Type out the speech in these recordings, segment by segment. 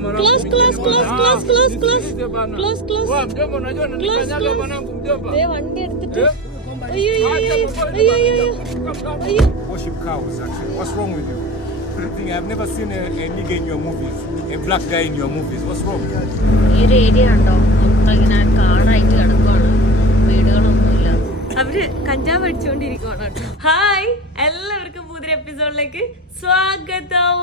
Close. വണ്ടി എടുത്തിട്ട് worship cows actually. What's wrong with you? I've never seen a nigga in your movies, a black guy in your movies. What's wrong? ഈ ഒരു area ഉണ്ടോ മൊത്തം ഇങ്ങനെ കാടായിട്ട് കിടക്കുവാണ്, വീടുകളൊന്നുമില്ല. അവര് കഞ്ചാവ് അടിച്ചുകൊണ്ടിരിക്കുവാണ് കേട്ടോ. ഹായ്, എല്ലാവർക്കും പുതിയ എപ്പിസോഡിലേക്ക് സ്വാഗതം.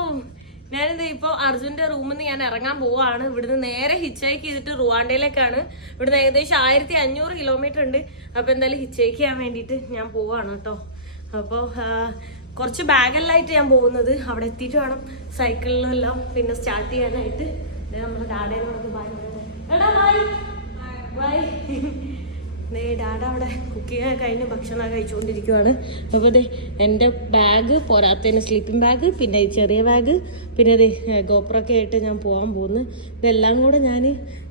ഞാനിത് ഇപ്പോൾ അർജുന്റെ റൂമിൽ നിന്ന് ഞാൻ ഇറങ്ങാൻ പോവാണ്. ഇവിടുന്ന് നേരെ ഹിച്ചൈക്ക് ചെയ്തിട്ട് റുവാണ്ടയിലേക്കാണ്. ഇവിടുന്ന് ഏകദേശം 1500 കിലോമീറ്റർ ഉണ്ട്. അപ്പോൾ എന്തായാലും ഹിച്ചൈക്ക് ചെയ്യാൻ വേണ്ടിയിട്ട് ഞാൻ പോവാണ് കേട്ടോ. അപ്പോൾ കുറച്ച് ബാഗെല്ലാമായിട്ട് ഞാൻ പോകുന്നത്. അവിടെ എത്തിയിട്ട് വേണം സൈക്കിളിലെല്ലാം പിന്നെ സ്റ്റാർട്ട് ചെയ്യാനായിട്ട്. നമ്മുടെ ഡാഡേനോടൊക്കെ ബൈ ഡാഡ അവിടെ കുക്ക് ചെയ്യാൻ കഴിഞ്ഞ് ഭക്ഷണം കഴിച്ചുകൊണ്ടിരിക്കുവാണ്. അപ്പോൾ അതെ എൻ്റെ ബാഗ് പോരാത്തതിന് സ്ലീപ്പിംഗ് ബാഗ്, പിന്നെ ചെറിയ ബാഗ്, പിന്നെ അതെ ഗോപ്രൊക്കെ ആയിട്ട് ഞാൻ പോകാൻ പോകുന്നു. ഇതെല്ലാം കൂടെ ഞാൻ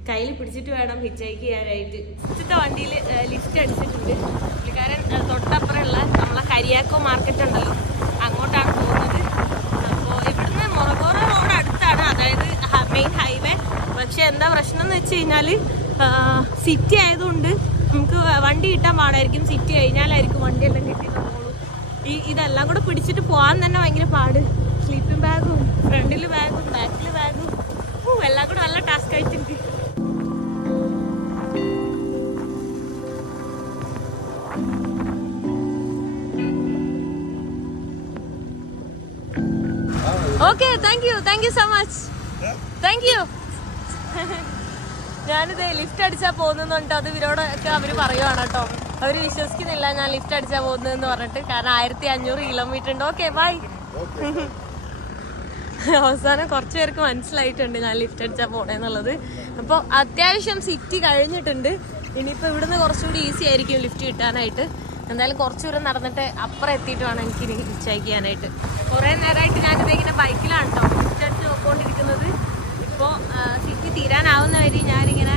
കയ്യിൽ പിടിച്ചിട്ട് വേണം ഹിച്ചൈക്ക് ചെയ്യാനായിട്ട്. ഇന്നത്തെ വണ്ടിയിൽ ലിഫ്റ്റ് അടിച്ചിട്ടുണ്ട്. പുള്ളിക്കാരൻ തൊട്ടപ്പുറമുള്ള നമ്മളെ കരിയാക്കോ മാർക്കറ്റ് ഉണ്ടല്ലോ, അങ്ങോട്ടാണ് പോകുന്നത്. അപ്പോൾ ഇവിടുന്ന് മൊറഗോറോ റോഡ് അടുത്താണ്, അതായത് മെയിൻ ഹൈവേ. പക്ഷെ എന്താ പ്രശ്നം എന്ന് വെച്ച് കഴിഞ്ഞാൽ സിറ്റി ആയതുകൊണ്ട് നമുക്ക് വണ്ടി കിട്ടാൻ പാടായിരിക്കും. സിറ്റി കഴിഞ്ഞാലായിരിക്കും വണ്ടിയെല്ലാം കിട്ടിയിട്ടുള്ളൂ. ഇതെല്ലാം കൂടെ പിടിച്ചിട്ട് പോകാൻ തന്നെ ഭയങ്കര പാട്. സ്ലീപ്പിംഗ് ബാഗും ഫ്രണ്ടിൽ ബാഗും ബാക്കിൽ ബാഗും എല്ലാം കൂടെ നല്ല ടാസ്ക് ആയിട്ടുണ്ട്. Okay, thank you so much. Thank you. ഞാനിത് ലിഫ്റ്റ് അടിച്ചാൽ പോകുന്നുണ്ട്. അത് ഇവരോടൊക്കെ അവർ പറയുവാണ് കേട്ടോ. അവർ വിശ്വസിക്കുന്നില്ല ഞാൻ ലിഫ്റ്റ് അടിച്ചാൽ പോകുന്നതെന്ന് പറഞ്ഞിട്ട്. കാരണം 1500 കിലോമീറ്റർ ഉണ്ട്. Okay bye. അവസാനം കുറച്ച് പേർക്ക് മനസ്സിലായിട്ടുണ്ട് ഞാൻ ലിഫ്റ്റ് അടിച്ചാൽ പോണേന്നുള്ളത്. അപ്പോൾ അത്യാവശ്യം സിറ്റി കഴിഞ്ഞിട്ടുണ്ട്. ഇനിയിപ്പോൾ ഇവിടുന്ന് കുറച്ചുകൂടി ഈസി ആയിരിക്കും ലിഫ്റ്റ് കിട്ടാനായിട്ട്. എന്തായാലും കുറച്ച് ദൂരം നടന്നിട്ട് അപ്പുറം എത്തിയിട്ട് വേണം എനിക്ക് ഇനി ഹിച്ചൈക്ക് ചെയ്യാനായിട്ട്. കുറേ നേരമായിട്ട് ഞാനിത് ഇങ്ങനെ ബൈക്കിലാണ് കേട്ടോ ലിഫ്റ്റ് അടിച്ച് നോക്കിക്കൊണ്ടിരിക്കുന്നത്. ഇപ്പോൾ സിറ്റി തീരാനാവുന്നവരെ ഞാനിങ്ങനെ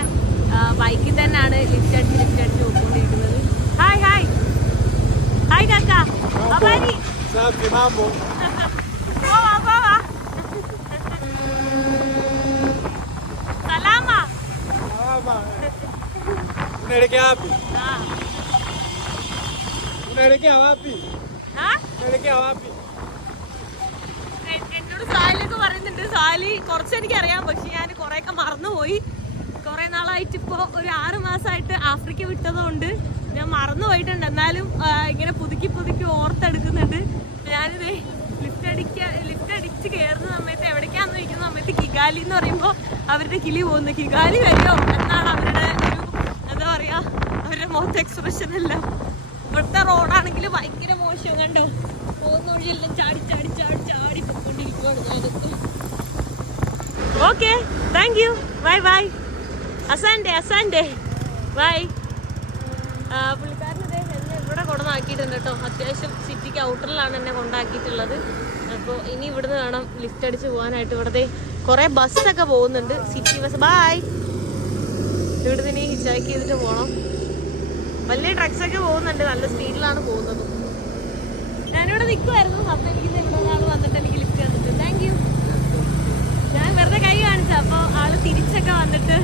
ബൈക്കിൽ തന്നെയാണ് ലിഫ്റ്റ് അടിച്ച് നോക്കിക്കൊണ്ടിരിക്കുന്നത്. ഹായ് കാക്ക. സലാമാ. എന്നോട് സാലിയൊക്കെ പറയുന്നുണ്ട്. സാലി കുറച്ച് എനിക്കറിയാം, പക്ഷെ ഞാൻ കുറെയൊക്കെ മറന്നുപോയി. കുറെ നാളായിട്ട് ഇപ്പോൾ ഒരു 6 മാസമായിട്ട് ആഫ്രിക്ക വിട്ടതുകൊണ്ട് ഞാൻ മറന്നു പോയിട്ടുണ്ട്. എന്നാലും ഇങ്ങനെ പുതുക്കി ഓർത്തെടുക്കുന്നുണ്ട്. ഞാനിത് ലിഫ്റ്റ് അടിച്ച് കയറുന്ന സമയത്ത് എവിടേക്കാന്ന് ചോദിക്കുന്ന സമയത്ത് കിഗാലി എന്ന് പറയുമ്പോൾ അവരുടെ കിളി പോകുന്നു. കിഗാലി വരുമോ എന്നാണ് അവരുടെ ഒരു എന്താ പറയുക, അവരുടെ മുഖത്ത് എക്സ്പ്രഷൻ എല്ലാം. ഇവിടുത്തെ റോഡാണെങ്കിൽ ഭയങ്കര മോശം. കണ്ടോ, പോകുന്ന വഴിയെല്ലാം ചാടി പൊക്കൊണ്ടിരിക്കുകയാണ് ഞാനിപ്പോൾ. Okay, thank you. ബൈ. അസാൻഡേ ബൈ. പുള്ളിക്കാരനത് എന്നെ ഇവിടെ കൊണ്ടുവന്നാക്കിയിട്ടുണ്ട് കേട്ടോ. അത്യാവശ്യം സിറ്റിക്ക് ഔട്ടറിലാണ് എന്നെ കൊണ്ടാക്കിയിട്ടുള്ളത്. അപ്പോൾ ഇനി ഇവിടുന്ന് വേണം ലിഫ്റ്റ് അടിച്ച് പോകാനായിട്ട്. ഇവിടുത്തെ കുറേ ബസ്സൊക്കെ പോകുന്നുണ്ട്, സിറ്റി ബസ്. ബൈ. ഇവിടുന്ന് ഇനി ഹിച്ചൈക്ക് ചെയ്തിട്ട് പോകണം. വലിയ ട്രക്സൊക്കെ പോകുന്നുണ്ട്, നല്ല സ്പീഡിലാണ് പോകുന്നത്. ഞാനിവിടെ നിൽക്കുമായിരുന്നു. അപ്പം എനിക്ക് ഇവിടെ ഒരാൾ വന്നിട്ട് എനിക്ക് ലിഫ്റ്റ് തന്നിട്ട് താങ്ക് യു. ഞാൻ വെറുതെ കൈ കാണിച്ചു, അപ്പോൾ ആള് തിരിച്ചൊക്കെ വന്നിട്ട്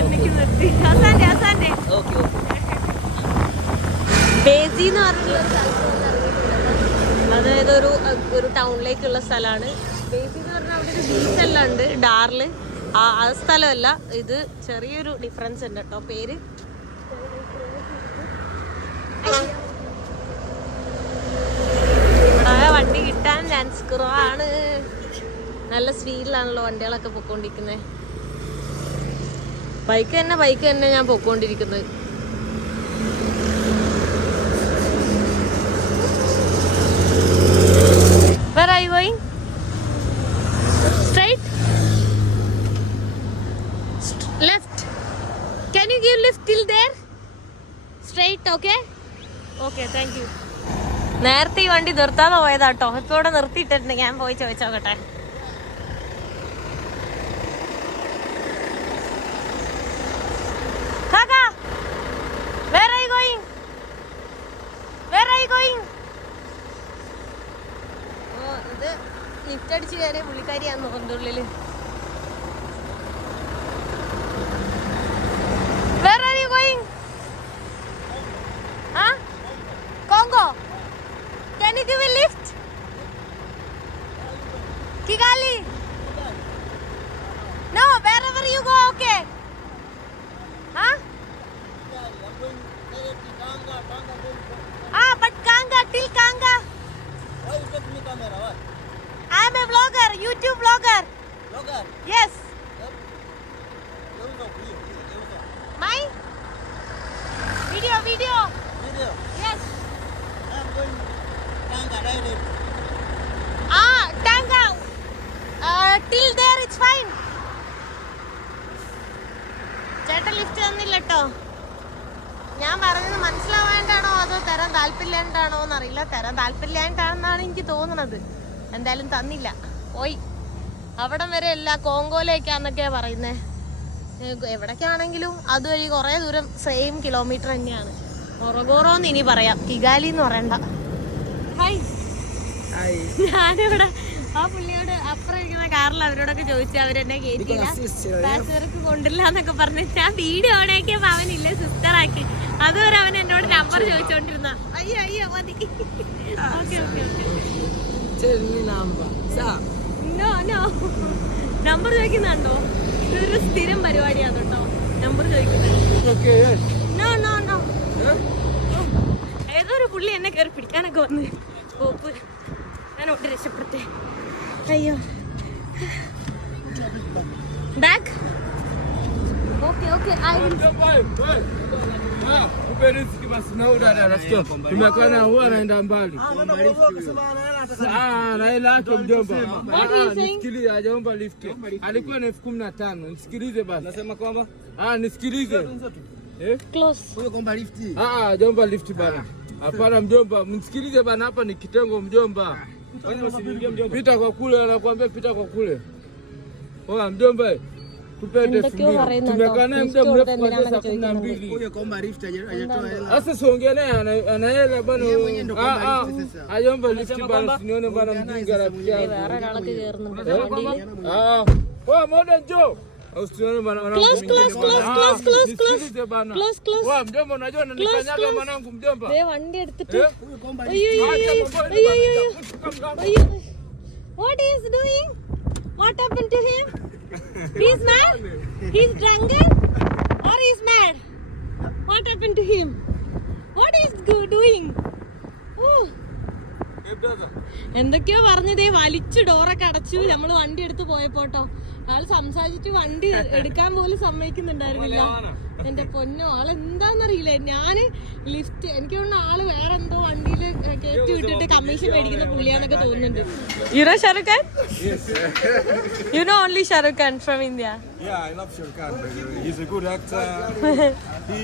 എനിക്ക് നിർത്തി. അസാൻഡേ ബേസി എന്ന് പറഞ്ഞിട്ടുള്ള ഒരു സ്ഥലത്ത് ഇറങ്ങിയിട്ടുള്ളത്. അതായത് ഒരു ടൗണിലേക്കുള്ള സ്ഥലമാണ് ബേസി എന്ന് പറഞ്ഞാൽ. അവിടെ ഒരു ബീച്ചെല്ലാം ഉണ്ട്, ഡാറിൽ. ആ സ്ഥലമല്ല ഇത്. ചെറിയൊരു ഡിഫറൻസ് ഉണ്ട് കേട്ടോ പേര്. ഇവിടെ വണ്ടി കിട്ടാൻ ചാൻസ് കുറവാണ്. നല്ല സ്പീഡിലാണല്ലോ വണ്ടികളൊക്കെ പൊക്കോണ്ടിരിക്കുന്നത്. ബൈക്ക് തന്നെ ഞാൻ പൊക്കോണ്ടിരിക്കുന്നത്. Where are you going? Straight? Left. Can you give lift till there? Straight, okay? Okay, thank you. നേരത്തെ ഈ വണ്ടി നിർത്താതെ പോയതാട്ടോ. ഇപ്പൊ ഇവിടെ നിർത്തിയിട്ടുണ്ട്. ഞാൻ പോയി ചോദിച്ചോക്കട്ടെ. ലിഫ്റ്റ് അടിച്ച് കയറിയ പുള്ളിക്കാരിയാന്ന് തോന്നുന്നുള്ളില്. okay? Huh? But Kanga, till Kanga. Why you take me camera? What? I am a vlogger, YouTube vlogger. Vlogger? Yes. My video. Video? Yes. I am going Tanga direct. Tanga. Till there it's fine. ചേട്ടൻ lift തന്നില്ല കേട്ടോ. ഞാൻ പറഞ്ഞത് മനസ്സിലാവാണ്ടാണോ അതോ തരാൻ താല്പര്യമില്ലാണ്ടാണോ എന്നറിയില്ല. തരാൻ താല്പര്യമില്ലാണ്ടാണെന്നാണ് എനിക്ക് തോന്നുന്നത്. എന്തായാലും തന്നില്ല, പോയി. അവിടം വരെ അല്ല, കോങ്കോയിലേക്കാന്നൊക്കെയാ പറയുന്നേ. എവിടേക്കാണെങ്കിലും അതുവഴി കുറേ ദൂരം, സെയിം കിലോമീറ്റർ തന്നെയാണ്. മൊറഗോറോന്ന് ഇനി പറയാം, കിഗാലി എന്ന് പറയണ്ട. ഹായ്, ഞാനിവിടെ ആ പുള്ളിയോട് അപ്പുറം ഇരിക്കുന്ന കാറിൽ അവരോടൊക്കെ ചോദിച്ചു, അവരെന്നെ കയറ്റിയില്ല, പാസർക്ക് കൊണ്ടില്ല എന്നൊക്കെ പറഞ്ഞ് ഞാൻ വീഡിയോ ഓണാക്കിയപ്പോ അവനില്ല, സിസ്റ്റർ ആക്കി. അതുവരെ അവൻ എന്നോട് നമ്പർ ചോദിച്ചോണ്ടിരുന്ന. അയ്യോ മതി. നോ നമ്പർ ചോദിക്കുന്നുണ്ടോ? ഇതൊരു സ്ഥിരം പരിപാടിയാണ് കേട്ടോ, നമ്പർ ചോദിക്കുന്നത്. നോ ഏതൊരു പുള്ളി എന്നെ കയറി പിടിക്കാനൊക്കെ വന്ന് പോപ്പ്. ഞാൻ ഒട്ട് രക്ഷപ്പെട്ടെ. അയ്യോ, bag. Okay, I will. Tumekana huwa anaenda mbali. Na hela yake mjomba. Nisikilize, hajaomba lift. Alikuwa na 15,000. Nisikilize basi. Nasema kwamba? Nisikilize. Close. Huyo komba lift. Hajaomba lift bana. Hapana mjomba, mnisikilize bana, hapa ni kitengo mjomba. Pita kwa kule, anakuambia pita kwa kule. Oa mjomba. Tumekaa naye muda mrefu kuanzia saa 12. Huyo komba lift hajatoa hela. Sasa siongea naye, ana hela bana. Hajaomba lift bana, sinione bana mjinga rafiki yangu. വേറെ ഒരാളൊക്കെ കേറുന്നുണ്ട് വണ്ടിയിൽ. Oa മോda njoo. Usione bana mwanangu. Close. Oa mjomba, unajua unanikanyaga mwanangu mjomba. വണ്ടി എടുത്തിട്ട്. Huyo komba അയ്യോ. What he is doing? What happened to him? He's mad? He's drunken? Or he's mad? What happened to him? What is doing? Oh. എന്തൊക്കെയോ പറഞ്ഞതേ, വലിച്ചു ഡോറൊക്കെ അടച്ചു. നമ്മള് വണ്ടി എടുത്ത് പോയപ്പോട്ടോ ആള് സംസാരിച്ചിട്ട് വണ്ടി എടുക്കാൻ പോലും സമ്മതിക്കുന്നുണ്ടായിരുന്നില്ല. എന്റെ പൊന്നോ, ആളെന്താന്നറിയില്ല. ഞാന് ലിഫ്റ്റ്, എനിക്ക് തോന്നുന്നു ആള് വേറെ എന്തോ വണ്ടിയില് കയറ്റി വിട്ടിട്ട് കമ്മീഷൻ മേടിക്കുന്ന പുള്ളിയാന്നൊക്കെ തോന്നുന്നുണ്ട്. You know Shah Rukh Khan? Yes. You know only Shah Rukh Khan from India. Yeah, I love Shah Rukh Khan, by the way. He's a good actor. He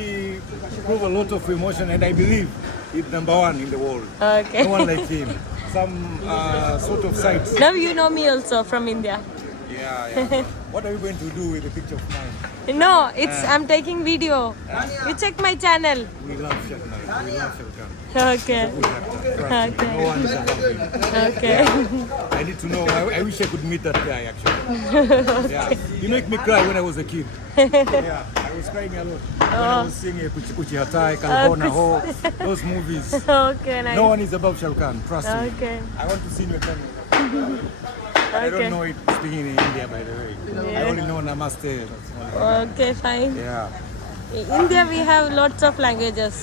proved a lot of emotion, and I believe he's number one in the world. Okay. No one like him. Some sort of sights. Now you know me also from India. Yeah. What are you going to do with a picture of mine? No, I'm taking video. You check my channel. We love Shah Rukh Khan. Okay. Good actor. No one is above him. Okay. I need to know. I wish I could meet that guy, actually. Yeah. He made me cry when I was a kid. Yeah. I was crying a lot when I was singing Kuchi Kuchi Hatai, Kalbona Ho, those movies. Okay, nice. No one is above Shah Rukh Khan, trust me. Okay. I want to see your channel. I don't know it speaking in India, by the way. I only know Namaste. That's all. Okay, fine. Yeah. In India we have lots of languages.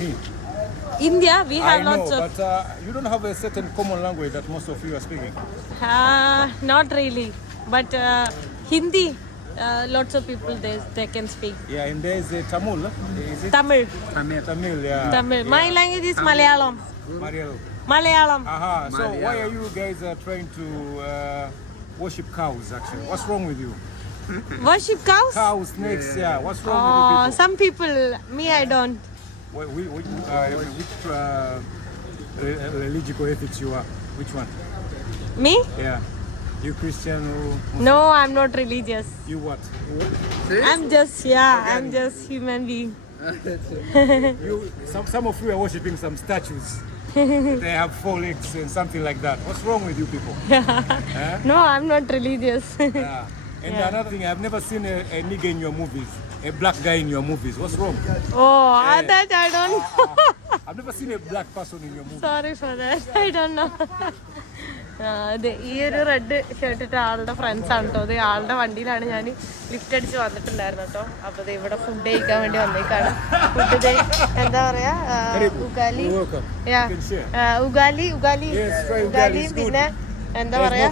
Me? India we have I know, lots of. but you don't have a certain common language that most of you are speaking. Not really, but Hindi. Lots of people they can speak. Yeah, and there's Tamil. Is it? Tamil. Tamil, yeah. Tamil. My language is Malayalam. Mariel. Malayalam. Aha. So why are you guys trying to worship cows? Actually, what's wrong with you? Worship cows? Cows, snakes. Yeah. What's wrong with you people? Some people. Me, I don't. Which religious or ethics you are? Which one? Me? Yeah. You Christian or No, I'm not religious. you what? I'm just human being. Some of you are worshiping some statues. They have 4 legs and something like that. What's wrong with you people? No, I'm not religious. Yeah. And another thing, I've never seen a nigger in your movies, a black guy in your movies. What's wrong? That I don't know. I've never seen a black person in your movies. Sorry for that. I don't know. അതെ, ഈ ഒരു red shirt ഇട്ട ആളുടെ friends ആണ് കേട്ടോ. അത് ആളുടെ വണ്ടിയിലാണ് ഞാൻ ലിഫ്റ്റ് അടിച്ച് വന്നിട്ടുണ്ടായിരുന്നു കേട്ടോ. അപ്പൊ ഇവിടെ ഫുഡ് കഴിക്കാൻ വേണ്ടി വന്നേക്കാണ്. ഫുഡ് എന്താ പറയാ, ഉഗാലി പിന്നെ എന്താ പറയാ,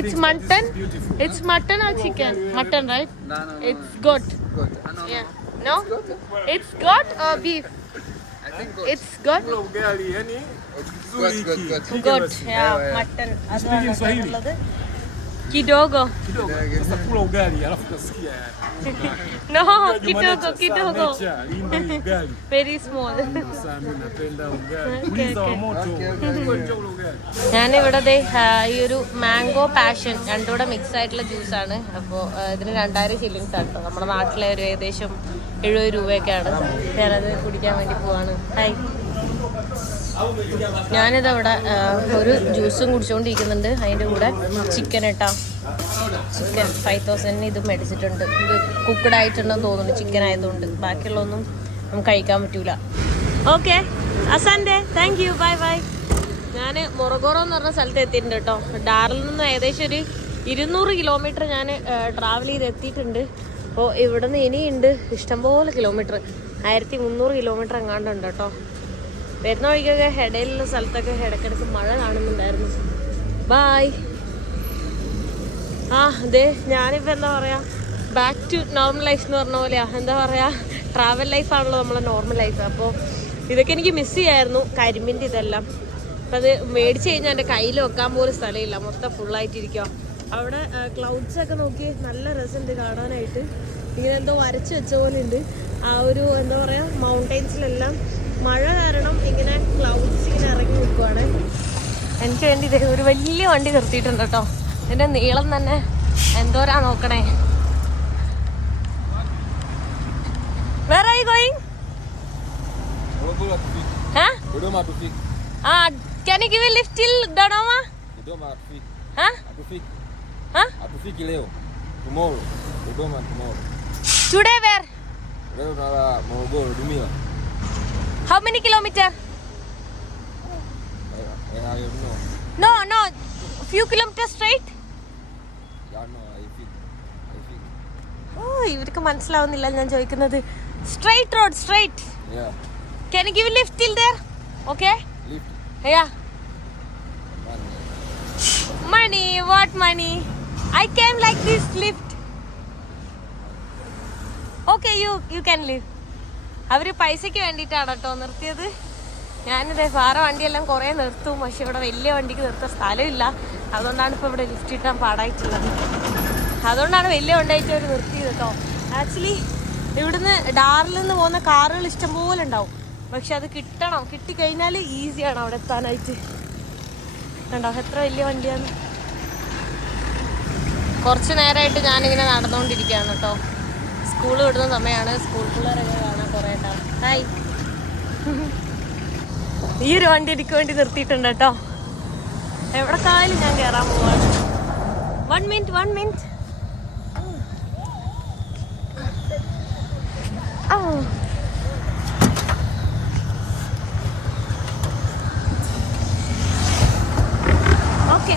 it's mutton or chicken? Mutton, right? It's goat. No, it's goat or beef? It's goat. Goat, yeah, mutton. Speaking Swahili. Kidogo. Kula ugali alafu utasikia No, kidogo. ugali. Very small. Sasa mimi napenda ugali. Uliza wa moto. ഞാനിവിടെ ഈ ഒരു mango passion രണ്ടുകൂടെ mix ആയിട്ടുള്ള ജ്യൂസാണ്. അപ്പോൾ ഇതിന് 2000 shillings ആണ് കേട്ടോ. നമ്മുടെ നാട്ടിലെ ഒരു ഏകദേശം 70 രൂപയൊക്കെയാണ്. ഞാനത് കുടിക്കാൻ വേണ്ടി പോവാണ്. ഹായ്, ഞാനിതവിടെ ഒരു ജ്യൂസും കുടിച്ചുകൊണ്ടിരിക്കുന്നുണ്ട്. അതിൻ്റെ കൂടെ ചിക്കൻ ഇട്ടാ, ചിക്കൻ 5000 ഇത് മേടിച്ചിട്ടുണ്ട്. ഇത് കുക്കഡ് ആയിട്ടുണ്ടെന്ന് തോന്നുന്നു, ചിക്കൻ ആയതുകൊണ്ട്. ബാക്കിയുള്ളതൊന്നും നമുക്ക് കഴിക്കാൻ പറ്റൂല. ഓക്കെ അസാൻ്റെ, താങ്ക് യു, ബൈ ബൈ. ഞാൻ മൊറഗോറോ എന്ന് പറഞ്ഞ സ്ഥലത്ത് എത്തിയിട്ടുണ്ട് കേട്ടോ. ഡാറിൽ നിന്ന് ഏകദേശം ഒരു 200 കിലോമീറ്റർ ഞാൻ ട്രാവൽ ചെയ്ത് എത്തിയിട്ടുണ്ട്. അപ്പോൾ ഇവിടെ നിന്ന് ഇനിയുണ്ട് ഇഷ്ടംപോലെ കിലോമീറ്റർ, 1300 കിലോമീറ്റർ എങ്ങാണ്ടുണ്ട് കേട്ടോ. വരുന്ന വഴിക്കൊക്കെ ഇടയിലുള്ള സ്ഥലത്തൊക്കെ ഇടയ്ക്കിടയ്ക്ക് മഴ കാണുന്നുണ്ടായിരുന്നു. ബായ്. അതെ, ഞാനിപ്പോൾ എന്താ പറയുക, ബാക്ക് ടു നോർമൽ ലൈഫ് എന്ന് പറഞ്ഞ പോലെയാ. എന്താ പറയുക, ട്രാവൽ ലൈഫാണല്ലോ നമ്മളെ നോർമൽ ലൈഫ്. അപ്പോൾ ഇതൊക്കെ എനിക്ക് മിസ് ചെയ്യായിരുന്നു, കരിമ്പിൻ്റെ ഇതെല്ലാം. അപ്പം അത് മേടിച്ച് കഴിഞ്ഞാൽ എൻ്റെ കയ്യിൽ വെക്കാൻ പോലും സ്ഥലമില്ല, മൊത്തം ഫുള്ളായിട്ടിരിക്കുക. അവിടെ ക്ലൗഡ്സൊക്കെ നോക്കി നല്ല രസമുണ്ട് കാണാനായിട്ട്. ഇങ്ങനെ എന്തോ വരച്ച് വെച്ച പോലെ ഉണ്ട്. ആ ഒരു എന്താ പറയുക, മൗണ്ടെയ്ൻസിലെല്ലാം മഴ കാരണം ഇങ്ങനെ ക്ലൗഡ്സ് ഇങ്ങനെ ഇറങ്ങി നിൽക്കുവാണ്. എനിക്ക് വേണ്ടി ഇതേ ഒരു വലിയ വണ്ടി നിർത്തിയിട്ടുണ്ട് കേട്ടോ. ഇതിൻ്റെ നീളം തന്നെ എന്തോരാ നോക്കണേ. Where are you going? Huh? Dodoma Tufik. Can you give a lift till Dodoma? Dodoma Tufik. Huh? Tufik. Huh? Tufik leo. Tomorrow. Dodoma tomorrow. Today where? Leo na Morogoro Dumila. How many kilometers? I don't know. No. Few kilometers straight? Yeah, no, I think. ഇവർക്ക് മനസ്സിലാവുന്നില്ല ഞാൻ ചോദിക്കുന്നത്. Straight road, straight. Yeah. Can you give a lift till there? Okay? Lift. Yeah. Money, what money? I came like this lift. Okay, you can live. അവര് പൈസയ്ക്ക് വേണ്ടിയിട്ടാണ് കേട്ടോ നിർത്തിയത്. ഞാനിതേ വേറെ വണ്ടിയെല്ലാം കുറേ നിർത്തും, പക്ഷെ ഇവിടെ വലിയ വണ്ടിക്ക് നിർത്താൻ സ്ഥലമില്ല. അതുകൊണ്ടാണ് ഇപ്പോൾ ഇവിടെ ലിഫ്റ്റ് കിട്ടാൻ പാടായിട്ടുള്ളത്. അതുകൊണ്ടാണ് വലിയ വണ്ടിയായിട്ട് അവർ നിർത്തിയത് കേട്ടോ. ആക്ച്വലി ഇവിടുന്ന് ഡാറിൽ നിന്ന് പോകുന്ന കാറുകൾ ഇഷ്ടംപോലെ ഉണ്ടാവും, പക്ഷെ അത് കിട്ടിക്കഴിഞ്ഞാൽ ഈസിയാണ് അവിടെ എത്താനായിട്ട്. കണ്ടോ എത്ര വലിയ വണ്ടിയാണ്. കുറച്ച് നേരമായിട്ട് ഞാനിങ്ങനെ നടന്നുകൊണ്ടിരിക്കുകയാണ് കേട്ടോ. സ്കൂൾ വിടുന്ന സമയമാണ്. സ്കൂൾ പിള്ളേരൊക്കെ കാണാൻ കുറേ ഉണ്ടാവും. ഹായ്. ഈ ഒരു വണ്ടി എനിക്ക് വേണ്ടി നിർത്തിയിട്ടുണ്ട് കേട്ടോ. എവിടെക്കായാലും ഞാൻ കയറാൻ പോവാണ്. 1 minute.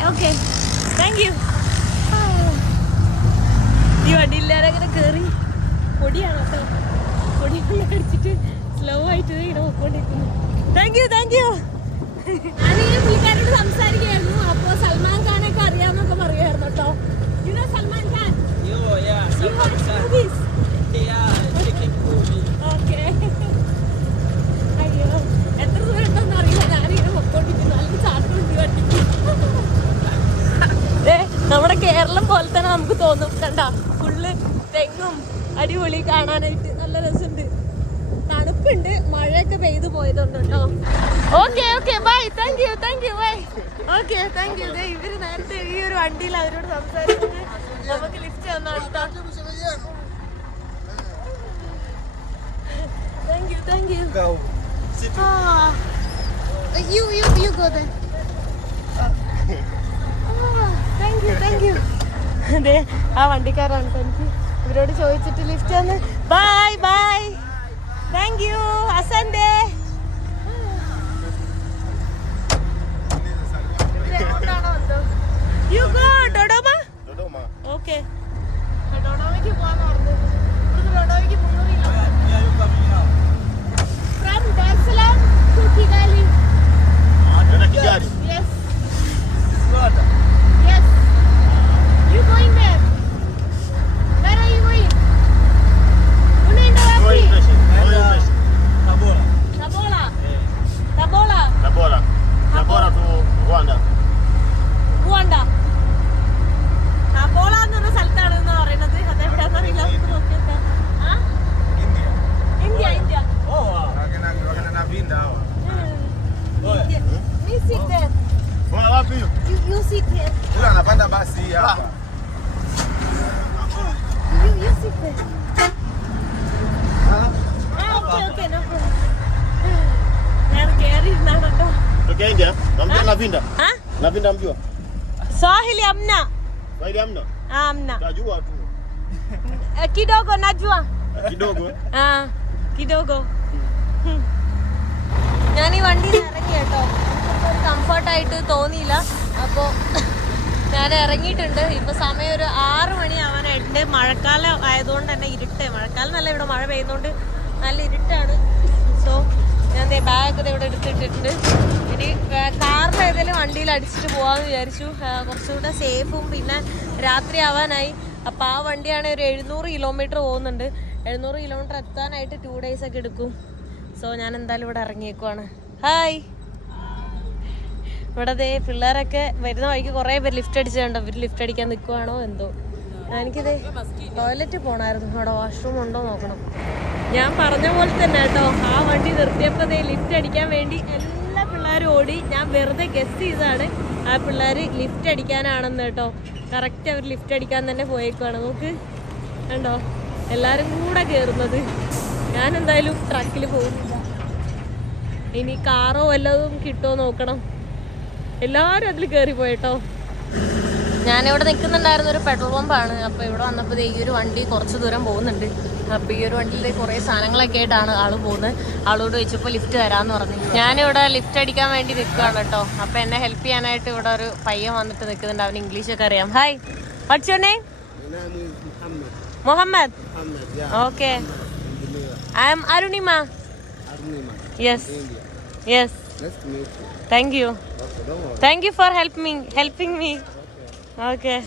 Okay thank U. ഈ വണ്ടിയില്ലാതെ അങ്ങനെ കയറി പൊടിയാണ് കേട്ടോ. പൊടി അടിച്ചിട്ട് സ്ലോ ആയിട്ട് ഇങ്ങനെ നോക്കിക്കൊണ്ടിരിക്കുന്നു. Thank you. ഞാനിങ്ങനെ പുള്ളിക്കാരോട് സംസാരിക്കുകയായിരുന്നു. അപ്പോൾ സൽമാൻ ഖാനൊക്കെ അറിയാമെന്നൊക്കെ പറയുമായിരുന്നു കേട്ടോ. സൽമാൻ ഖാൻ. ഓക്കെ. അയ്യോ, എത്ര ദൂരം ഉണ്ടോന്ന് അറിയില്ല. ഞാനിങ്ങനെ പൊക്കോണ്ടിരിക്കുന്നു. അല്ലെങ്കിൽ ചാട്ടുണ്ട് വണ്ടിക്ക്. നമ്മുടെ കേരളം പോലെ തന്നെ നമുക്ക് തോന്നും. കണ്ട ഫുള്ള് തെങ്ങും അടിപൊളി കാണാനായിട്ട് നല്ല രസമുണ്ട്. തണുപ്പുണ്ട്, മഴയൊക്കെ പെയ്തു പോയതുണ്ട് കേട്ടോ. Okay bye. Thank you bye. Okay thank you. ഇവര് നേരത്തെ ഈ ഒരു വണ്ടിയിൽ അവരോട് സംസാരിച്ചിട്ട് നമുക്ക് ലിഫ്റ്റ് തന്നാണ് കേട്ടോ. Thank you. You go there. Thank you. അതെ, ആ വണ്ടിക്കാരാണ് എനിക്ക് ഇവരോട് ചോദിച്ചിട്ട് ലിഫ്റ്റ് തന്ന്. ബൈ. താങ്ക് യു അസന്റെ. എങ്ങോട്ടാണോ ഓക്കെ ഡൊണോവയ്ക്ക് പോകാന്ന് പറഞ്ഞു. ഇവിടുന്ന് ഡൊണോവയ്ക്ക് 300 kilometre. From Dar es Salaam to Kigali. Kigali. Yes. Good. Yes. You going there? Where are you going? Unaenda wapi? Tabora. Tabora. Tabora. Tabora. Tabora to Rwanda. Rwanda. Tabora എന്ന് പറഞ്ഞ സ്ഥലത്താണെന്ന് പറയുന്നത്. അതെവിടെയാണെന്ന് അറിയില്ല. നമുക്ക് നോക്കിയൊക്കെ. ആ? India. India. Wakina vinda hawa. India. Me sit there. Kuna wapi hiyo? You sit here. Yule anapanda basi hii hapa. You sit there. Okay, no problem. ഞാൻ കേറിയിരുന്നാണ് കേട്ടോ. Tokea India? Namjua Navinda? ആ? Navinda mjua? Swahili amna. Swahili hamna? Amna. Tajua tu. Kidogo najua. Kidogo. ആ കിഡോഗോ. ഞാൻ ഈ വണ്ടിയിൽ ഇറങ്ങി കേട്ടോ. ഒരു കംഫർട്ടായിട്ട് തോന്നിയില്ല. അപ്പോൾ ഞാൻ ഇറങ്ങിയിട്ടുണ്ട്. ഇപ്പോൾ സമയം ഒരു 6 മണിയാവാനായിട്ടുണ്ട്. മഴക്കാലം ആയതുകൊണ്ട് തന്നെ ഇരുട്ട്. മഴക്കാലം നല്ല ഇവിടെ മഴ പെയ്യുന്നതുകൊണ്ട് നല്ല ഇരുട്ടാണ്. സോ ഞാൻ ബാഗ് ഇവിടെ എടുത്തിട്ടിട്ടുണ്ട്. ഇനി കാറിൽ ഏതെങ്കിലും വണ്ടിയിൽ അടിച്ചിട്ട് പോകാമെന്ന് വിചാരിച്ചു. കുറച്ചുകൂടെ സേഫും പിന്നെ രാത്രി ആവാനായി. അപ്പോൾ ആ വണ്ടിയാണ് ഒരു 700 കിലോമീറ്റർ പോകുന്നുണ്ട്. 700 കിലോമീറ്റർ എത്താനായിട്ട് 2 days ഒക്കെ എടുക്കും. സോ ഞാൻ എന്തായാലും ഇവിടെ ഇറങ്ങിയേക്കുവാണ്. ഹായ്. ഇവിടെ ദേ പിള്ളേരൊക്കെ വരുന്ന വഴിക്ക് കുറേ പേര് ലിഫ്റ്റ് അടിച്ചിട്ടുണ്ടോ. ഇവർ ലിഫ്റ്റ് അടിക്കാൻ നിൽക്കുവാണോ എന്തോ. എനിക്കിതേ ടോയ്ലറ്റ് പോകണമായിരുന്നു. അവിടെ വാഷ്റൂം ഉണ്ടോ നോക്കണം. ഞാൻ പറഞ്ഞ പോലെ തന്നെ കേട്ടോ, ആ വണ്ടി നിർത്തിയപ്പോൾ ദേ ലിഫ്റ്റ് അടിക്കാൻ വേണ്ടി എല്ലാ പിള്ളേരും ഓടി. ഞാൻ വെറുതെ ഗസ് ചെയ്താണ് ആ പിള്ളേർ ലിഫ്റ്റ് അടിക്കാനാണെന്ന് കേട്ടോ. കറക്റ്റ് അവർ ലിഫ്റ്റ് അടിക്കാൻ തന്നെ പോയേക്കുവാണ്. നോക്ക് കണ്ടോ, എല്ലാവരും കൂടെ കയറുന്നത്. ഞാൻ എന്തായാലും ട്രക്കിൽ പോകുന്നില്ല. ഇനി കാറോ വല്ലതും കിട്ടുമോ നോക്കണം. എല്ലാവരും അതിൽ കയറി പോയിട്ടോ. ഞാനിവിടെ നിൽക്കുന്നുണ്ടായിരുന്ന ഒരു പെട്രോൾ പമ്പാണ്. അപ്പോൾ ഇവിടെ വന്നപ്പോൾ ഈ ഒരു വണ്ടി കുറച്ച് ദൂരം പോകുന്നുണ്ട്. അപ്പോൾ ഈ ഒരു വണ്ടിയിൽ കുറേ സാധനങ്ങളൊക്കെ ആയിട്ടാണ് ആൾ പോകുന്നത്. ആളോട് ചോദിച്ചപ്പോൾ ലിഫ്റ്റ് തരാമെന്ന് പറഞ്ഞു. ഞാനിവിടെ ലിഫ്റ്റ് അടിക്കാൻ വേണ്ടി നിൽക്കുകയാണ് കേട്ടോ. അപ്പോൾ എന്നെ ഹെൽപ്പ് ചെയ്യാനായിട്ട് ഇവിടെ ഒരു പയ്യൻ വന്നിട്ട് നിൽക്കുന്നുണ്ട്. അവന് ഇംഗ്ലീഷൊക്കെ അറിയാം. Hi, what's your name? Muhammad. Okay. I am Arunima. Yes. Yes. Thank you. Thank you for helping me. Okay.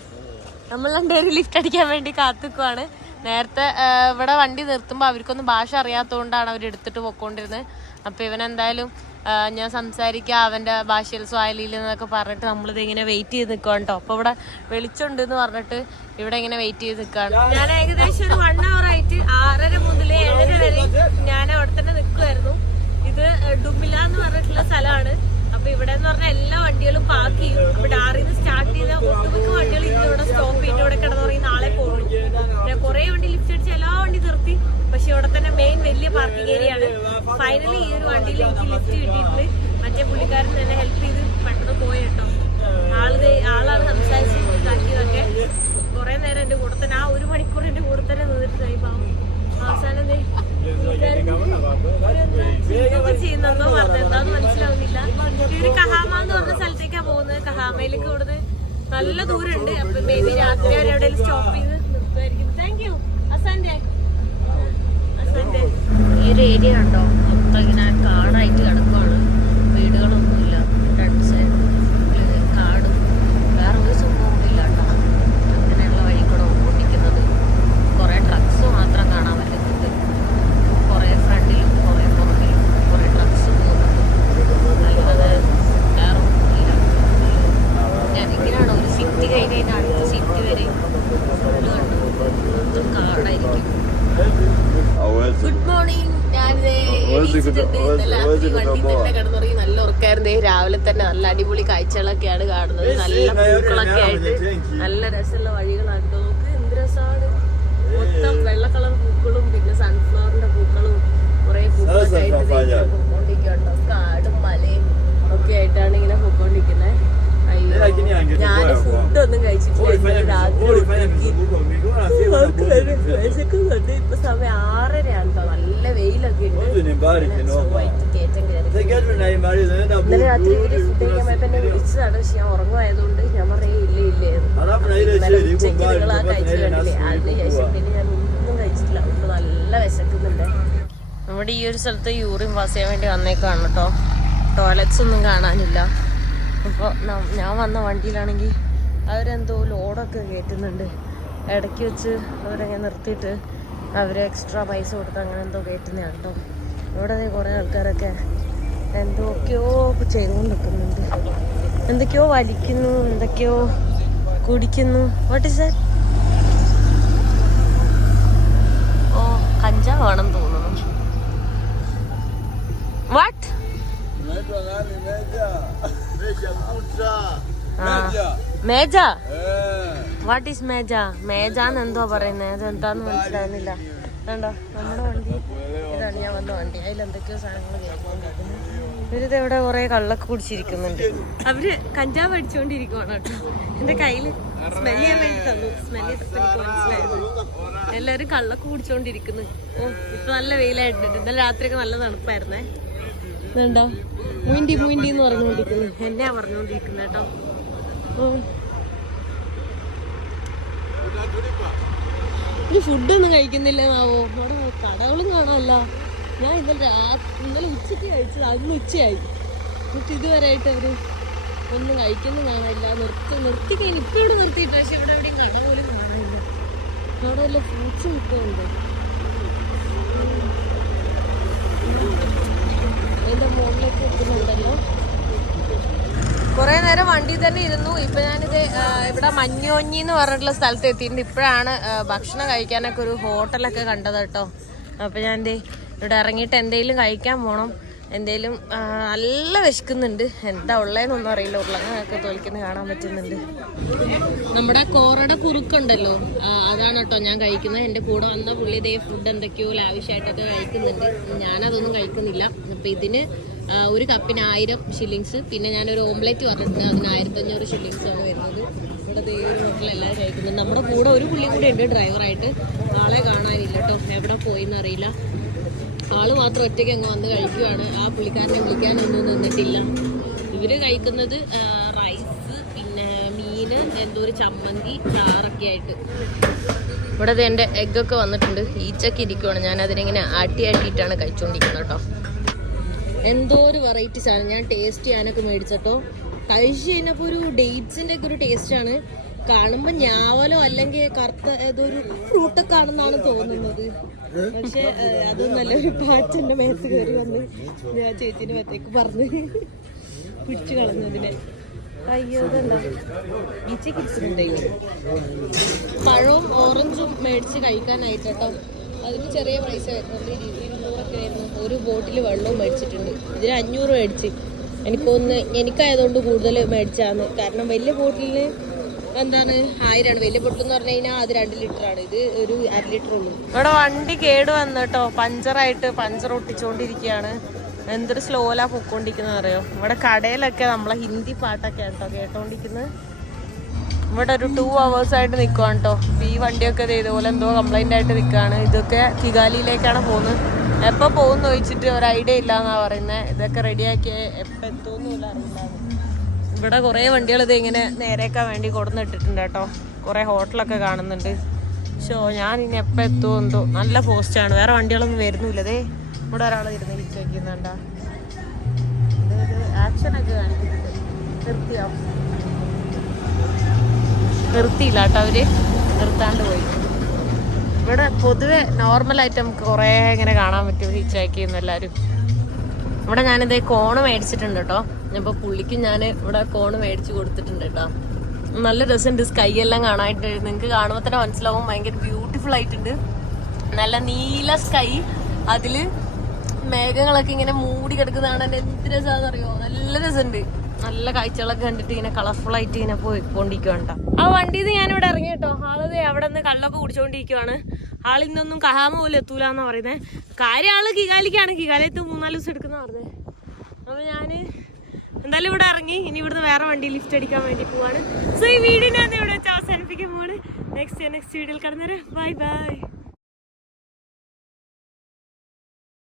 നമ്മൾ രണ്ടുപേരും ലിഫ്റ്റ് അടിക്കാൻ വേണ്ടി കാത്തുക്കുവാണ്. നേരത്തെ ഇവിടെ വണ്ടി നിർത്തുമ്പോൾ അവർക്കൊന്നും ഭാഷ അറിയാത്തതുകൊണ്ടാണ് അവർ എടുത്തിട്ട് പോയിക്കൊണ്ടിരുന്നത്. അപ്പോൾ ഇവനെന്തായാലും ഞാൻ സംസാരിക്കുക അവൻ്റെ ഭാഷയിൽ സ്വാലിയിൽ എന്നൊക്കെ പറഞ്ഞിട്ട് നമ്മളിത് ഇങ്ങനെ വെയിറ്റ് ചെയ്ത് നിൽക്കുകയാണ് കേട്ടോ. അപ്പോൾ ഇവിടെ വെളിച്ചുണ്ട് എന്ന് പറഞ്ഞിട്ട് ഇവിടെ ഇങ്ങനെ വെയിറ്റ് ചെയ്ത് നിൽക്കുകയാണ്. ഞാൻ ഏകദേശം ഒരു 1 hour ആയിട്ട് 6:30 മുതൽ 7:30 വരെ ഞാൻ അവിടെ തന്നെ നിൽക്കുമായിരുന്നു. ഇത് ഡുമില എന്ന് പറഞ്ഞിട്ടുള്ള സ്ഥലമാണ്. അപ്പൊ ഇവിടെ എന്ന് പറഞ്ഞാൽ എല്ലാ വണ്ടികളും പാർക്ക് ചെയ്യും. അപ്പൊ ഡാറിൽ നിന്ന് സ്റ്റാർട്ട് ചെയ്ത ഒട്ടുമിക്ക വണ്ടികൾ ഇവിടെ സ്റ്റോപ്പ് ചെയ്തിട്ട് ഇവിടെ കിടന്നുറങ്ങി നാളെ പോകും. പിന്നെ കുറെ വണ്ടി ലിഫ്റ്റ് അടിച്ച് എല്ലാ വണ്ടി നിർത്തി. പക്ഷെ ഇവിടെ തന്നെ മെയിൻ വലിയ പാർക്കിംഗ് ഏരിയ ആണ്. ഫൈനലി ഈ ഒരു വണ്ടിയിൽ എനിക്ക് ലിഫ്റ്റ് കിട്ടിയിട്ടുണ്ട്. മറ്റേ പുള്ളിക്കാരൻ തന്നെ ഹെൽപ്പ് ചെയ്ത് പെട്ടെന്ന് പോയി കേട്ടോ. ആളാണ് സംസാരിച്ച് ഇതാക്കിയതൊക്കെ. കുറെ നേരം എന്റെ കൂടെ തന്നെ, ആ 1 മണിക്കൂർ എന്റെ കൂടെ തന്നെ നിന്നിട്ടായി. പാവം അവസാനം ചെയ്യുന്നോ പറഞ്ഞത് എന്താന്ന് മനസ്സിലാവുന്നില്ല. ഇവര് കഹാമ എന്ന് പറഞ്ഞ സ്ഥലത്തേക്കാ പോകുന്നത്. കഹാമയിലേക്ക് ഇവിടുന്ന് നല്ല ദൂരമുണ്ട്. അപ്പൊ മേ ബി രാത്രി വരെ എവിടെയെങ്കിലും സ്റ്റോപ്പ് ചെയ്ത് നിർത്തുമായിരിക്കും. Thank you അസാന്റെ. ഈ ഒരു ഏരിയ ഉണ്ടോ മൊത്തം ഇങ്ങനെ കാടായിട്ട് കിടക്കുവാണ്. വീടുകളൊന്നുമില്ല. 2 സൈഡ് കാടും വേറെ ഒരു സംഭവം ഇല്ല കേട്ടോ. അങ്ങനെയുള്ള വഴി കൂടെ ഓടിക്കുന്നത്. കുറെ ട്രക്സ് മാത്രം കാണാൻ പറ്റുന്നുണ്ട്. കുറെ ഫ്രണ്ടിലും കുറെ പുറകിലും കുറെ ട്രക്സ് പോകുന്നുണ്ട്. അല്ലാതെ വേറെ ഒന്നുമില്ല. ഞാനിങ്ങനെയാണ് ഒരു സിറ്റി കഴിഞ്ഞാൽ അടുത്ത സിറ്റി വരെ ഫുള്ള് കണ്ടു മൊത്തം കാടായിരിക്കും. Good morning. ഞാനിത് എണീച്ചിട്ടുണ്ട്. രാത്രി വണ്ടി തന്നെ കിടന്നുറങ്ങി നല്ല ഉറക്കായിരുന്നു. രാവിലെ തന്നെ നല്ല അടിപൊളി കാഴ്ചകളൊക്കെയാണ് കാണുന്നത്. നല്ല പൂക്കളൊക്കെ ആയിട്ട് നല്ല രസമുള്ള വഴികളാണ്. നമുക്ക് എന്ത് രസമാണ്. മൊത്തം വെള്ള കളർ പൂക്കളും പിന്നെ സൺഫ്ലവറിന്റെ പൂക്കളും കുറെ പൂക്കളൊക്കെ ആയിട്ട് പൊക്കോണ്ടിരിക്കുന്നുണ്ടോ. കാടും മലയും ഒക്കെ ആയിട്ടാണ് ഇങ്ങനെ പൊക്കോണ്ടിരിക്കുന്നത്. ഞാൻ ഫുഡൊന്നും കഴിച്ചിട്ടില്ല. രാത്രി ഇപ്പൊ സമയം 6:30 ആണ്. നല്ല വെയിലൊക്കെ ഉണ്ട്. കയറ്റം കയറി ഇന്നലെ രാത്രി ഇവര് ഫുഡ് കഴിക്കാൻ പോയപ്പോ എന്നെ വിളിച്ചതാണ്. പക്ഷെ ഞാൻ ഉറങ്ങുമായതുകൊണ്ട് ഞാൻ പറയേ ഇല്ലേ. ഇന്നലെ ഉച്ചയ്ക്ക് നിങ്ങൾ ആ കഴിച്ചു കണ്ടില്ലേ, അതിന് ശേഷം പിന്നെ ഞാൻ ഒന്നും കഴിച്ചിട്ടില്ല. അതുകൊണ്ട് നല്ല വിശക്കുന്നുണ്ട്. നമ്മുടെ ഈ ഒരു സ്ഥലത്ത് യൂറിൻ പാസ് ചെയ്യാൻ വേണ്ടി വന്നേക്കാണ് കേട്ടോ. ടോയ്ലറ്റ്സ് ഒന്നും കാണാനില്ല. അപ്പോൾ ഞാൻ വന്ന വണ്ടിയിലാണെങ്കിൽ അവരെന്തോ ലോഡൊക്കെ കയറ്റുന്നുണ്ട്. ഇടയ്ക്ക് വെച്ച് അവരങ്ങനെ നിർത്തിയിട്ട് അവർ എക്സ്ട്രാ പൈസ കൊടുത്ത് അങ്ങനെ എന്തോ കയറ്റുന്നതാണ് കേട്ടോ. ഇവിടെ കുറേ ആൾക്കാരൊക്കെ എന്തൊക്കെയോ ചെയ്തുകൊണ്ട് നിൽക്കുന്നുണ്ട്. എന്തൊക്കെയോ വലിക്കുന്നു, എന്തൊക്കെയോ കുടിക്കുന്നു. What is that? ഓ, കഞ്ചാവാണെന്ന് തോന്നുന്നു. വാട്ട്? മേജ? വാട്ട് ഈസ് മേജ? മേജാന്ന് എന്തോ പറയുന്നത്, അതെന്താന്ന് മനസ്സിലാകുന്നില്ല. കണ്ടോ നമ്മുടെ വണ്ടി ഇതാണ്, ഞാൻ വന്ന വണ്ടി. അതിലെന്തൊക്കെയോ സാധനങ്ങൾ കേൾക്കൊണ്ടിരിക്കുന്നു. ഇവരിത് ഇവിടെ കുറെ കള്ളൊക്കെ കുടിച്ചിരിക്കുന്നുണ്ട്. അവര് കഞ്ചാവ് അടിച്ചുകൊണ്ടിരിക്കുവാണ് കേട്ടോ. എന്റെ കയ്യില് സ്മെല് ചെയ്യാൻ വേണ്ടി തന്നു. സ്മെല് ചെയ്തപ്പോ എനിക്ക് മനസ്സിലായിരുന്നു. എല്ലാവരും കള്ളൊക്കെ കുടിച്ചോണ്ടിരിക്കുന്നു. ഓ, ഇപ്പൊ നല്ല വെയിലായിട്ടുണ്ട്. ഇന്നലെ രാത്രിയൊക്കെ നല്ല തണുപ്പായിരുന്നേ. ഇതുണ്ടോ മൂണ്ടി മൂണ്ടി എന്ന് പറഞ്ഞുകൊണ്ടിരിക്കുന്നു. എന്നെയാ പറഞ്ഞുകൊണ്ടിരിക്കുന്നത് കേട്ടോ. ഈ ഫുഡൊന്നും കഴിക്കുന്നില്ല മാവോ. അവിടെ കടകളും കാണാമല്ല. ഞാൻ ഇന്നലെ ഉച്ചയ്ക്ക് കഴിച്ചത്, അന്ന് ഉച്ചയായി. എന്നിട്ട് ഇതുവരെയായിട്ട് അവര് ഒന്നും കഴിക്കുന്നു കാണാനില്ല. നിർത്തിക്കഴിഞ്ഞ് ഇപ്പം ഇവിടെ നിർത്തിയിട്ട്, പക്ഷെ ഇവിടെ എവിടെയും കട പോലും കാണാനില്ല. അവിടെ വല്ല ഫ്രൂട്ട്സും ഇപ്പോൾ ഉണ്ട്. അതിൻ്റെ മുകളിലേക്ക് എത്തുന്നുണ്ടല്ലോ. കുറേ നേരം വണ്ടി തന്നെ ഇരുന്നു. ഇപ്പം ഞാനിത് ഇവിടെ മഞ്ഞോഞ്ഞി എന്ന് പറഞ്ഞിട്ടുള്ള സ്ഥലത്ത് എത്തിയിട്ടുണ്ട്. ഇപ്പോഴാണ് ഭക്ഷണം കഴിക്കാനൊക്കെ ഒരു ഹോട്ടലൊക്കെ കണ്ടത് കേട്ടോ. അപ്പം ഞാൻ ഇവിടെ ഇറങ്ങിയിട്ട് എന്തെങ്കിലും കഴിക്കാൻ പോകണം. എന്തേലും നല്ല വിശക്കുന്നുണ്ട്. എന്താ ഉള്ളതെന്നൊന്നും അറിയില്ല. ഉരുളങ്ങൊക്കെ തോൽക്കുന്നത് കാണാൻ പറ്റുന്നുണ്ട്. നമ്മുടെ കോറയുടെ കുറുക്കുണ്ടല്ലോ, അതാണ് കേട്ടോ ഞാൻ കഴിക്കുന്നത്. എൻ്റെ കൂടെ വന്ന പുള്ളി ഇതേ ഫുഡ് എന്തൊക്കെയോ ലാവിഷായിട്ടൊക്കെ കഴിക്കുന്നുണ്ട്. ഞാനതൊന്നും കഴിക്കുന്നില്ല. അപ്പം ഇതിന് ഒരു കപ്പിന് 1000 ഷില്ലിങ്സ്. പിന്നെ ഞാനൊരു ഓംലെറ്റ് പറഞ്ഞിട്ടുണ്ട്, അതിന് 1500 ഷില്ലിങ്സ് ആണ് വരുന്നത്. ഇവിടെ ഒരു ഹോട്ടൽ എല്ലാവരും കഴിക്കുന്നുണ്ട്. നമ്മുടെ കൂടെ ഒരു പുള്ളി കൂടെ ഉണ്ട് ഡ്രൈവറായിട്ട്. ആളെ കാണാനില്ല കേട്ടോ, എവിടെ പോയിന്ന് അറിയില്ല. ആള് മാത്രം ഒറ്റയ്ക്ക് അങ്ങ് വന്ന് കഴിക്കുവാണ്. ആ പുള്ളിക്കാരനെ വിളിക്കാനൊന്നും നിന്നിട്ടില്ല. ഇവര് കഴിക്കുന്നത് റൈസ്, പിന്നെ മീന്, എന്തോ ഒരു ചമ്മന്തി, ചാറൊക്കെ ആയിട്ട്. ഇവിടെ എൻ്റെ എഗ്ഗൊക്കെ വന്നിട്ടുണ്ട്. ഈച്ചൊക്കെ ഇരിക്കുവാണ്. ഞാൻ അതിനിങ്ങനെ ആട്ടിയിട്ടാണ് കഴിച്ചുകൊണ്ടിരിക്കുന്നത് കേട്ടോ. എന്തോ ഒരു വെറൈറ്റി സാധനം. ഞാൻ ടേസ്റ്റ് ചെയ്യാനൊക്കെ മേടിച്ചട്ടോ. കഴിച്ച് കഴിഞ്ഞപ്പോൾ ഒരു ഡേറ്റ്സിൻ്റെ ഒക്കെ ഒരു ടേസ്റ്റാണ്. കാണുമ്പോൾ ഞാവലോ അല്ലെങ്കിൽ കറുത്ത ഏതൊരു ഫ്രൂട്ടൊക്കെ ആണെന്നാണ് തോന്നുന്നത്. പക്ഷെ അത് നല്ലൊരു പാച്ചന്റെ മേത്ത് കയറി വന്ന് ഞാൻ ചേച്ചിന്റെ മേത്തേക്ക് പറഞ്ഞ് പിടിച്ചു കളഞ്ഞതിനെ. അയ്യോ, ഇതെന്താ ഈച്ചക്ക് ഇരിച്ചിട്ടുണ്ടെങ്കിൽ പഴവും ഓറഞ്ചും മേടിച്ച് കഴിക്കാനായിട്ട് കേട്ടോ. അതിന് ചെറിയ പ്രൈസ് വരുന്നുണ്ട്, 200 വരുന്നു. ഒരു ബോട്ടിൽ വെള്ളവും മേടിച്ചിട്ടുണ്ട്. ഇതിന് 500 മേടിച്ച്. എനിക്കായതുകൊണ്ട് കൂടുതൽ മേടിച്ചാന്ന്. കാരണം വലിയ ബോട്ടിലിന് എന്താണ് 1000 വലിയ ബോട്ടിൽ എന്ന് പറഞ്ഞു കഴിഞ്ഞാൽ അത് 2 ലിറ്ററാണ്. ഇത് ഒരു 1/2 ലിറ്റർ ഉള്ളൂ. ഇവിടെ വണ്ടി കേട് വന്നു കേട്ടോ. പഞ്ചറായിട്ട് പഞ്ചർ ഒട്ടിച്ചോണ്ടിരിക്കുകയാണ്. എന്തൊരു സ്ലോലാ പൊക്കോണ്ടിരിക്കുന്നത് അറിയോ. ഇവിടെ കടയിലൊക്കെ നമ്മളെ ഹിന്ദി പാട്ടൊക്കെ കേട്ടോ കേട്ടോണ്ടിരിക്കുന്നത്. ഇവിടെ ഒരു 2 hours ആയിട്ട് നിൽക്കുവാണ് കേട്ടോ. ഈ വണ്ടിയൊക്കെ ഇതുപോലെ എന്തോ കംപ്ലൈൻ്റ് ആയിട്ട് നിൽക്കുകയാണ്. ഇതൊക്കെ കിഗാലിയിലേക്കാണ് പോകുന്നത്. എപ്പോൾ പോകുമെന്ന് ചോദിച്ചിട്ട് ഒരു ഐഡിയ ഇല്ല എന്നാണ് പറയുന്നത്. ഇതൊക്കെ റെഡിയാക്കി എപ്പോൾ എത്തുമെന്നില്ല അറിയില്ല. ഇവിടെ കുറേ വണ്ടികൾ ഇത് ഇങ്ങനെ നേരേക്കാൻ വേണ്ടി കൊടുന്നിട്ടിട്ടുണ്ട് കേട്ടോ. കുറേ ഹോട്ടലൊക്കെ കാണുന്നുണ്ട്. ഞാൻ ഇനി എപ്പോൾ എത്തുമോ എന്തോ. നല്ല പോസ്റ്റാണ്. വേറെ വണ്ടികളൊന്നും വരുന്നില്ല. അതേ ഇവിടെ ഒരാൾ ഇരുന്ന് ഹിറ്റ് വയ്ക്കുന്നുണ്ടാ. ആക്ഷനൊക്കെ കാണിക്കുന്നുണ്ട്. നിർത്തിയില്ല കേട്ടോ. അവര് നിർത്താണ്ട് പോയി. ഇവിടെ പൊതുവെ നോർമലായിട്ട് നമുക്ക് കുറേ ഇങ്ങനെ കാണാൻ പറ്റും ഹിച്ച് ഹൈക്ക് ചെയ്യുന്ന എല്ലാവരും. ഇവിടെ ഞാനിത് കോണ് മേടിച്ചിട്ടുണ്ട് കേട്ടോ. ഇപ്പോൾ പുള്ളിക്ക് ഞാൻ ഇവിടെ കോണ് മേടിച്ച് കൊടുത്തിട്ടുണ്ട് കേട്ടോ. നല്ല രസമുണ്ട്. സ്കൈ എല്ലാം കാണാനായിട്ട് നിങ്ങൾക്ക് കാണുമ്പോൾ തന്നെ മനസ്സിലാവും. ഭയങ്കര ബ്യൂട്ടിഫുൾ ആയിട്ടുണ്ട്. നല്ല നീല സ്കൈ, അതിൽ മേഘങ്ങളൊക്കെ ഇങ്ങനെ മൂടി കിടക്കുന്നതാണ്. എന്ത് രസമാണെന്ന് അറിയോ. നല്ല രസമുണ്ട്. നല്ല കാഴ്ചകളൊക്കെ കണ്ടിട്ട് ഇങ്ങനെ കളർഫുൾ ആയിട്ട് ഇങ്ങനെ പോയിക്കൊണ്ടിരിക്കുവാണ്. ആ വണ്ടിയിൽ നിന്ന് ഞാനിവിടെ ഇറങ്ങി കേട്ടോ. ആളത് അവിടെ നിന്ന് കള്ളൊക്കെ കുടിച്ചോണ്ടിരിക്കുവാണ്. ആളിന്നൊന്നും കഹാമ പോലും എത്തൂലെന്നാ പറയുന്നത്. കാര്യം ആള് കിഗാലിക്കാണ്. കിഗാലിയത്ത് 3-4 ദിവസം എടുക്കുന്ന പറഞ്ഞത്. അപ്പൊ ഞാന് എന്തായാലും ഇവിടെ ഇറങ്ങി. ഇനി ഇവിടുന്ന് വേറെ വണ്ടി ലിഫ്റ്റ് അടിക്കാൻ വേണ്ടി പോവാണ്. സോ ഈ വീഡിയോ ഞാൻ ഇവിടെ വെച്ച് അവസാനിപ്പിക്കാൻ പോവാണ്. നെക്സ്റ്റ് വീഡിയോയിൽ കടന്നേരം. Bye bye.